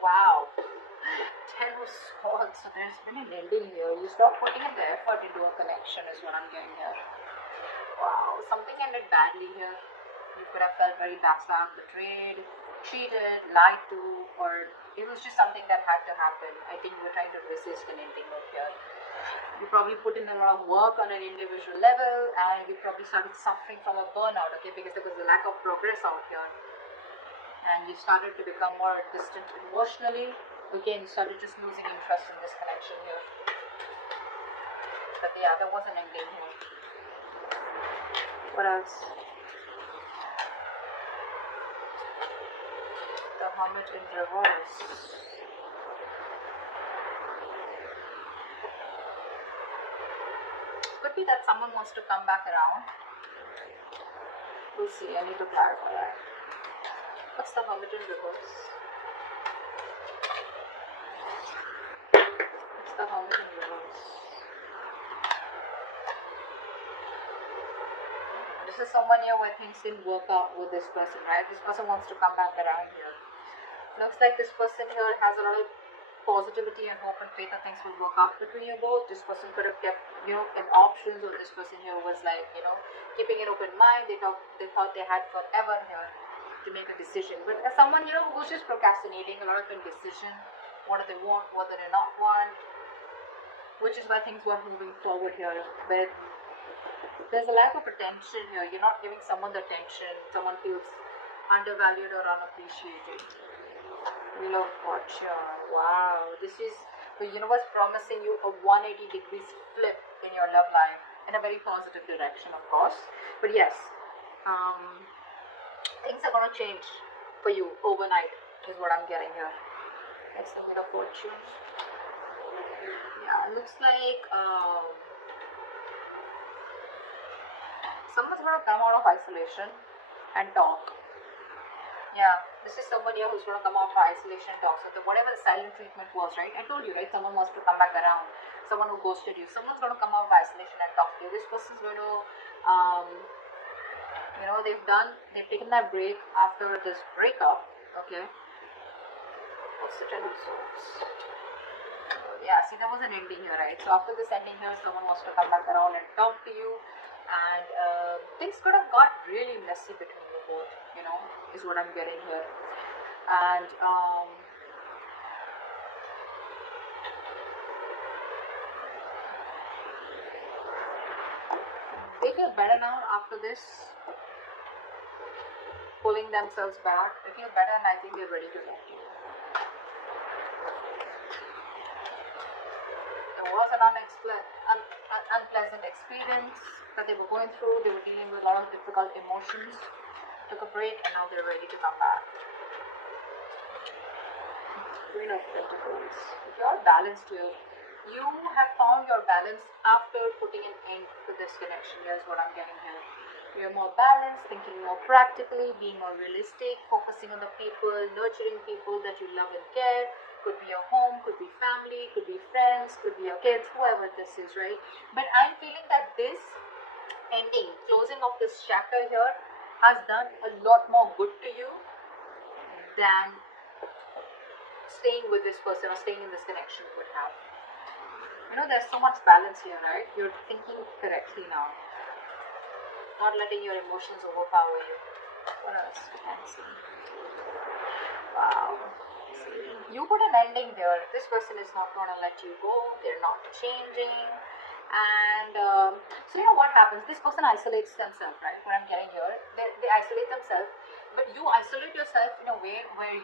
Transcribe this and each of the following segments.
Wow. Ten of Swords. So there's been an ending here. You stop putting in the effort into a connection is what I'm getting here. Wow. Something ended badly here. You could have felt very backstabbed, betrayed, cheated, lied to, or it was just something that had to happen. I think you were trying to resist an ending out here. You probably put in a lot of work on an individual level, and you probably started suffering from a burnout, okay, because there was a lack of progress out here. And you started to become more distant emotionally. Again, you started just losing interest in this connection here. But yeah, there was an ending here. What else? The Hermit in reverse. Could be that someone wants to come back around. We'll see. I need to clarify that. What's the Hermit in reverse? What's the Hermit in reverse? This is someone here where things didn't work out with this person, right? This person wants to come back around here. Looks like this person here has a lot of positivity and hope and faith that things will work out between you both. This person could have kept, an options, or this person here was like, keeping an open mind. They thought they had forever here to make a decision. But as someone, who's just procrastinating, a lot of indecision, what do they want, what do they not want, which is why things weren't moving forward here. But there's a lack of attention here. You're not giving someone the attention. Someone feels undervalued or unappreciated. Wheel of Fortune. Wow. This is the universe promising you a 180 degrees flip in your love life in a very positive direction, of course. But yes, things are going to change for you overnight is what I'm getting here. That's the Wheel of Fortune. Yeah, it looks like someone's going to come out of isolation and talk. Yeah, this is someone here who's going to come out of isolation and talk. So whatever the silent treatment was, right? I told you, right? Someone wants to come back around. Someone who ghosted you. Someone's going to come out of isolation and talk to you. This person's going to, they've taken that break after this breakup. Okay. What's the Ten of Swords? Yeah, see, there was an ending here, right? So after this ending here, someone wants to come back around and talk to you. And things could have got really messy between you both, is what I'm getting here. And they feel better now after this, pulling themselves back. They feel better, and I think they're ready to talk to you. There was an unpleasant experience that they were going through. They were dealing with a lot of difficult emotions. Took a break, and now they're ready to come back. Queen of Pentacles. If you're balanced here, you have found your balance after putting an end to this connection. Here's what I'm getting here. You're more balanced, thinking more practically, being more realistic, focusing on the people, nurturing people that you love and care. Could be your home, could be family, could be friends, could be your kids, whoever this is, right? But I'm feeling that this ending, closing of this chapter here, has done a lot more good to you than staying with this person or staying in this connection would have. There's so much balance here, right? You're thinking correctly now. Not letting your emotions overpower you. What else? Wow. You put an ending there. This person is not going to let you go. They're not changing. And so what happens? This person isolates themselves, right? What I'm getting here, they isolate themselves, but you isolate yourself in a way where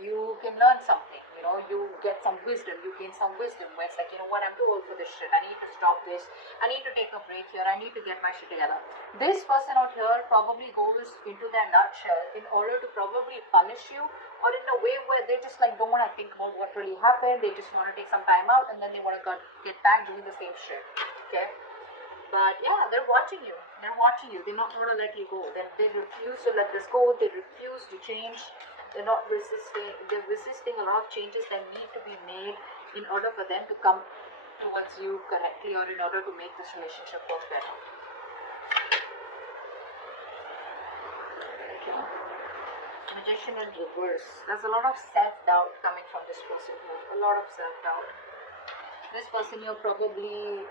you can learn something. You get some wisdom. You gain some wisdom. Where it's like, what, I'm too old for this shit. I need to stop this. I need to take a break here. I need to get my shit together. This person out here probably goes into their nutshell in order to probably punish you, or in a way where they just don't want to think about what really happened. They just want to take some time out, and then they want to get back doing the same shit. Okay, but yeah, they're watching you. They're not going to let you go. They refuse to let this go. They refuse to change. They're not resisting. They're resisting a lot of changes that need to be made in order for them to come towards you correctly, or in order to make this relationship work better. Okay. Magician in reverse. There's a lot of self-doubt coming from this person here. A lot of self-doubt. This person here probably,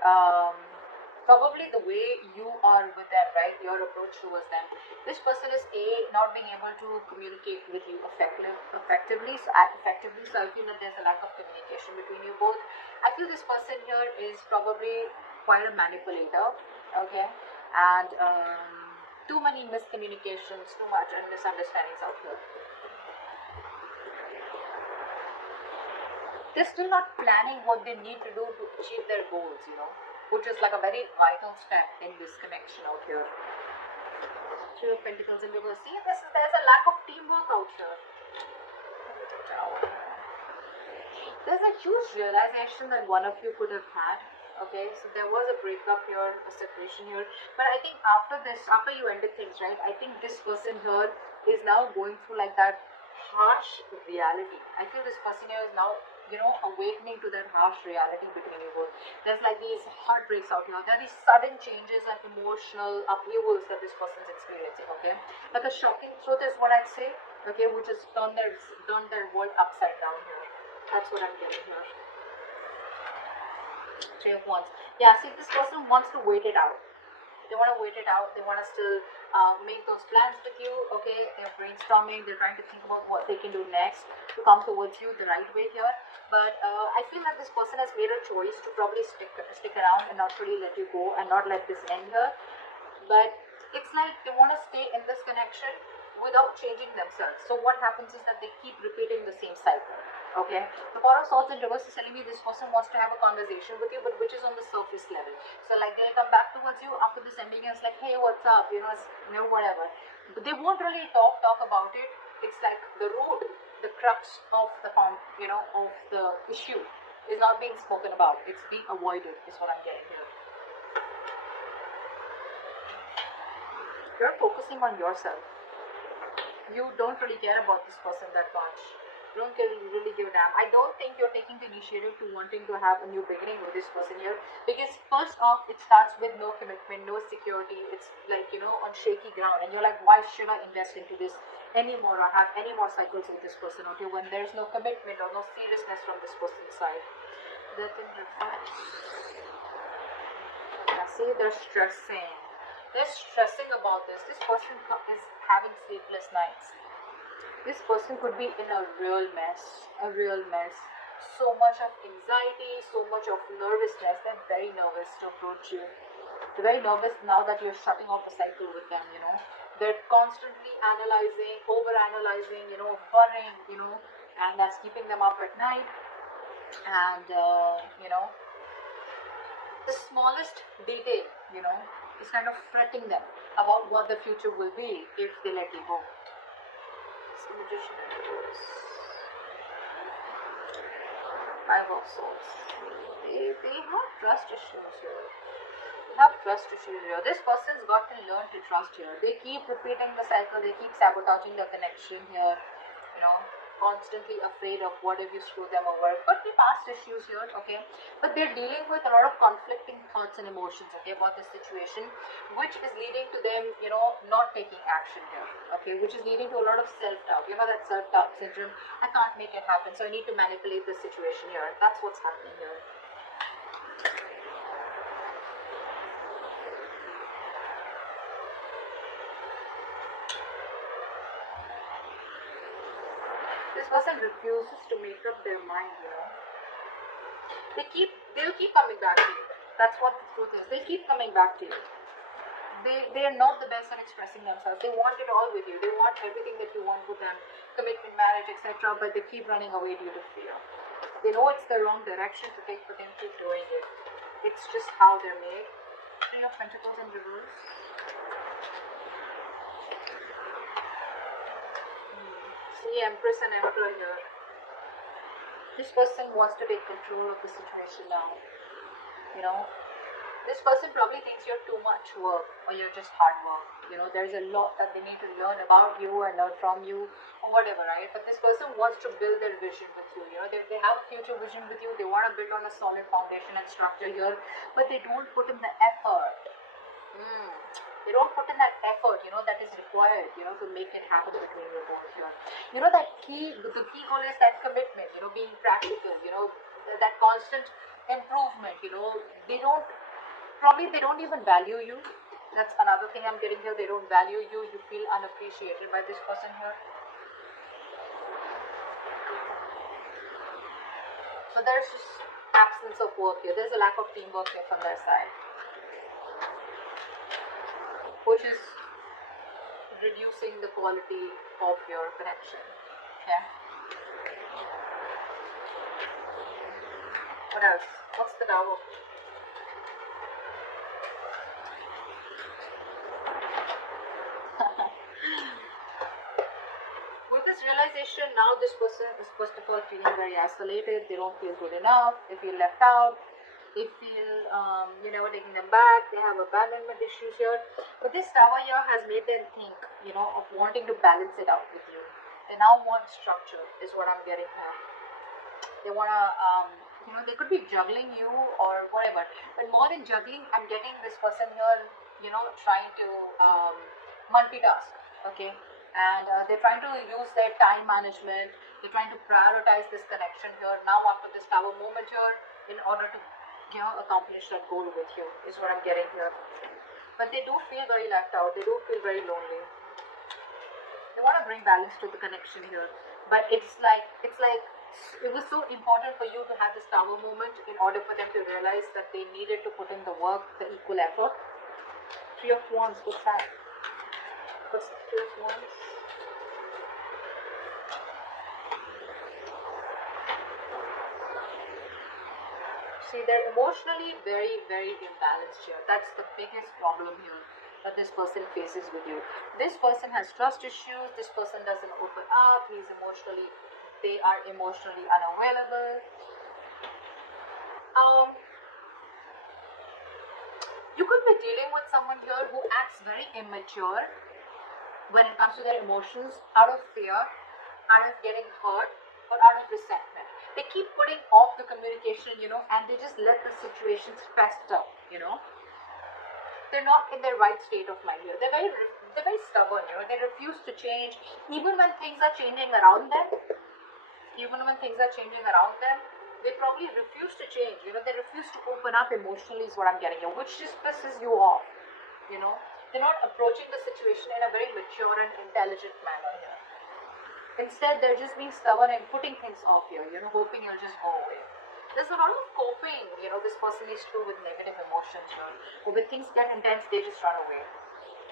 probably the way you are with them, right? Your approach towards them. This person is not being able to communicate with you effectively. So I feel that there's a lack of communication between you both. I feel this person here is probably quite a manipulator, okay, and too many miscommunications, too much and misunderstandings out here. They're still not planning what they need to do to achieve their goals, you know, which is like a very vital step in this connection out here. Three of Pentacles in reverse. See, there's a lack of teamwork out here. There's a huge realization that one of you could have had. Okay, so there was a breakup here, a separation here. But I think after this, after you ended things, right, I think this person here is now going through like that harsh reality. I feel this person here is now, you know, awakening to that harsh reality between you both. There's like these heartbreaks out here. There are these sudden changes and emotional upheavals that this person's experiencing, okay? Like a shocking truth is what I'd say, okay, which has turned their world upside down here. That's what I'm getting here. Three of Wands. Yeah, see, this person wants to wait it out. They want to wait it out. They want to still make those plans with you. Okay, they're brainstorming. They're trying to think about what they can do next to come towards you the right way here. But I feel that this person has made a choice to probably stick around and not really let you go and not let this end here. But it's like they want to stay in this connection without changing themselves. So what happens is that they keep repeating the same cycle. Okay, the Four of Swords in reverse is telling me this person wants to have a conversation with you, but which is on the surface level. So like they'll come back towards you after this ending and it's like, hey, what's up? You know, whatever. But they won't really talk about it. It's like the root, the crux of the of the issue is not being spoken about. It's being avoided. Is what I'm getting here. You're focusing on yourself. You don't really care about this person that much. You don't really give a damn. I don't think you're taking the initiative to wanting to have a new beginning with this person here, because first off, it starts with no commitment, no security. It's like, you know, on shaky ground, and you're like, why should I invest into this anymore or have any more cycles with this person or two when there's no commitment or no seriousness from this person's side? Death in reverse. Yeah, see, they're stressing. They're stressing about this. This person is having sleepless nights. This person could be in a real mess. So much of anxiety, so much of nervousness. They're very nervous to approach you. They're very nervous now that you're shutting off the cycle with them, you know. They're constantly analyzing, over-analyzing, you know, worrying, you know, and that's keeping them up at night. And, you know, the smallest detail, you know, is kind of fretting them about what the future will be if they let you go. Magician in reverse. Five of Swords. They have trust issues here. This person's got to learn to trust here. They keep repeating the cycle. They keep sabotaging the connection here. You know, constantly afraid of what if you screw them over. Could be past issues here, okay? But they're dealing with a lot of conflicting thoughts and emotions, okay, about the situation, which is leading to them, you know, not taking action here, okay, which is leading to a lot of self-doubt. You know, that self-doubt syndrome. I can't make it happen, so I need to manipulate the situation here. That's what's happening here. This person refuses to make up their mind, you know. They'll keep coming back to you. That's what the truth is. They keep coming back to you. They're not the best at expressing themselves. They want it all with you. They want everything that you want with them, commitment, marriage, etc. But they keep running away due to fear. They know it's the wrong direction to take, but they keep doing it. It's just how they're made. Three of Pentacles in reverse. See, Empress and Emperor here. This person wants to take control of the situation now. You know, this person probably thinks you're too much work or you're just hard work. You know, there's a lot that they need to learn about you and learn from you or whatever, right? But this person wants to build their vision with you. You know, they have a future vision with you. They want to build on a solid foundation and structure here, but they don't put in the effort. They don't put in that effort, that is required, to make it happen between you both here. That the key goal is that commitment, being practical, that constant improvement, they don't even value you. That's another thing I'm getting here. They don't value you. You feel unappreciated by this person here. So there's just absence of work here. There's a lack of teamwork here from their side, which is reducing the quality of your connection. Yeah. What else? What's the Tower? With this realization, now this person is first of all feeling very isolated. They don't feel good enough. They feel left out. They feel you're never taking them back. They have abandonment issues here. But this Tower here has made them think, of wanting to balance it out with you. They now want structure, is what I'm getting here. They want to, they could be juggling you or whatever. But more than juggling, I'm getting this person here, trying to multitask, okay? And they're trying to use their time management. They're trying to prioritize this connection here. Now after this Tower moment here, in order to accomplish that goal with you, is what I'm getting here. But they do feel very left out. They do feel very lonely. They want to bring balance to the connection here, but it's like it was so important for you to have this Tower moment in order for them to realize that they needed to put in the work, the equal effort. Three of Wands. What's that? What's the Three of Wands? See, they're emotionally very, very imbalanced here. That's the biggest problem here that this person faces with you. This person has trust issues. This person doesn't open up. They are emotionally unavailable. You could be dealing with someone here who acts very immature when it comes to their emotions, out of fear, out of getting hurt, or out of resentment. They keep putting off the communication, and they just let the situations fester, They're not in their right state of mind here. They're very stubborn, They refuse to change, even when things are changing around them. They probably refuse to change. They refuse to open up emotionally, is what I'm getting here, which just pisses you off. They're not approaching the situation in a very mature and intelligent manner here. Instead, they're just being stubborn and putting things off here, hoping you'll just go away. There's a lot of coping, this person is through with negative emotions here. Or when things get intense, they just run away.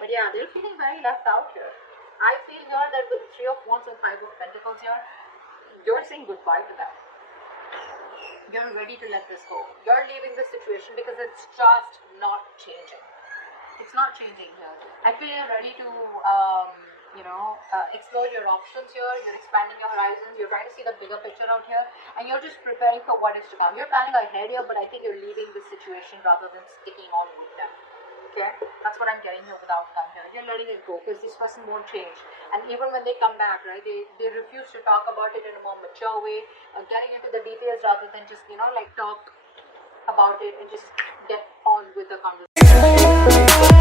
But yeah, they're feeling very left out here. I feel here that with the Three of Wands and Five of Pentacles here, you're saying goodbye to them. You're ready to let this go. You're leaving the situation because it's just not changing. It's not changing here. I feel you're ready to explore your options here. You're expanding your horizons. You're trying to see the bigger picture out here, and you're just preparing for what is to come. You're planning ahead here, but I think you're leaving this situation rather than sticking on with them. Okay, that's what I'm getting here with outcome here. You're letting it go because this person won't change, and even when they come back, right, they refuse to talk about it in a more mature way, getting into the details rather than just talk about it and just get on with the conversation.